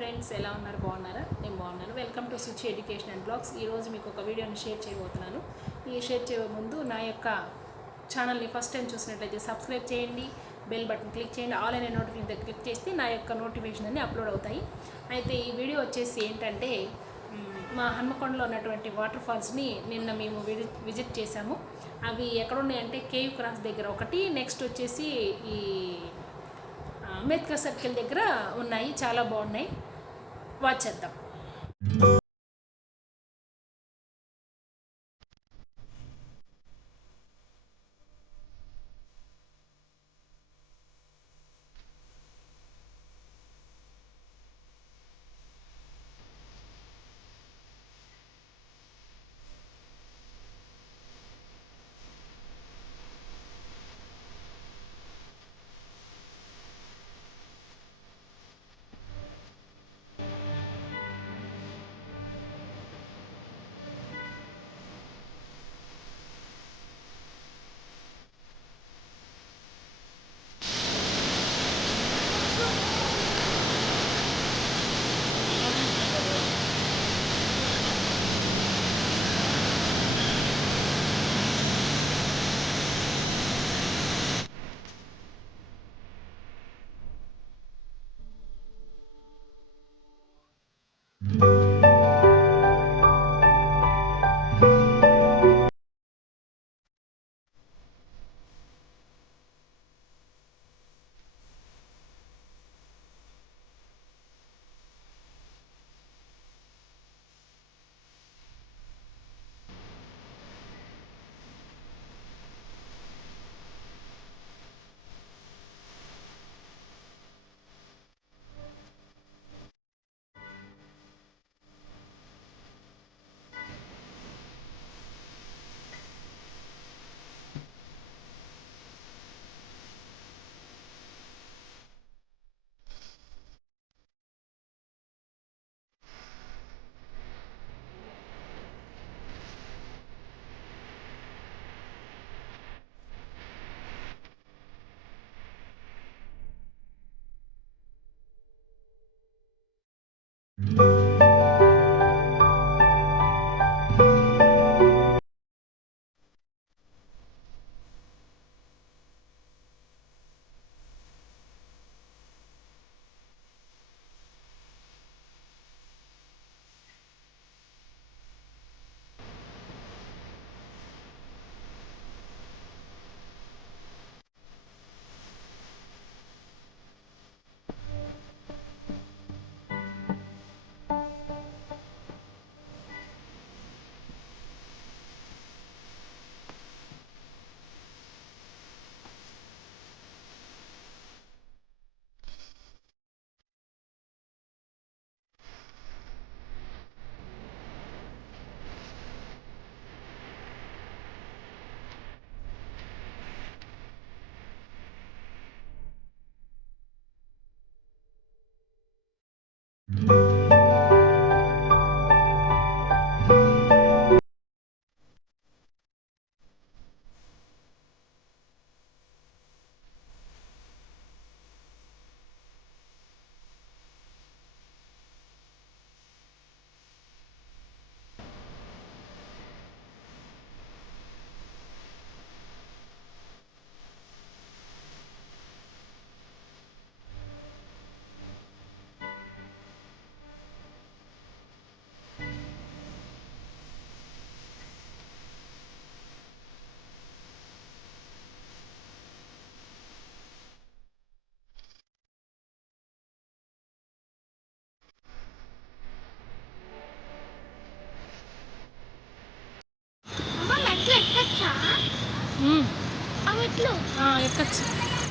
ఫ్రెండ్స్, ఎలా ఉన్నారు? బాగున్నారా? నేను బాగున్నాను. Welcome to Suchi education and blogs. ఈరోజు మీకు ఒక వీడియోని షేర్ చేయబోతున్నాను. ఈ షేర్ చేయే ముందు నా యొక్క ఛానల్ని ఫస్ట్ టైం చూసినట్లయితే సబ్స్క్రైబ్ చేయండి, బెల్ బటన్ క్లిక్ చేయండి, ఆల్ అనే నోటిఫికేషన్ క్లిక్ చేస్తే నా యొక్క నోటిఫికేషన్ అన్ని అప్లోడ్ అవుతాయి. అయితే ఈ వీడియో వచ్చేసి ఏంటంటే, మా హన్మకొండలో ఉన్నటువంటి వాటర్ ఫాల్స్ని నిన్న మేము విజిట్ చేసాము. అవి ఎక్కడున్నాయంటే కేవ్ క్రాస్ దగ్గర ఒకటి, నెక్స్ట్ వచ్చేసి ఈ అంబేద్కర్ సర్కిల్ దగ్గర ఉన్నాయి. చాలా బాగున్నాయి, వాచ్ చేద్దాం. ఎక్కచ్చు.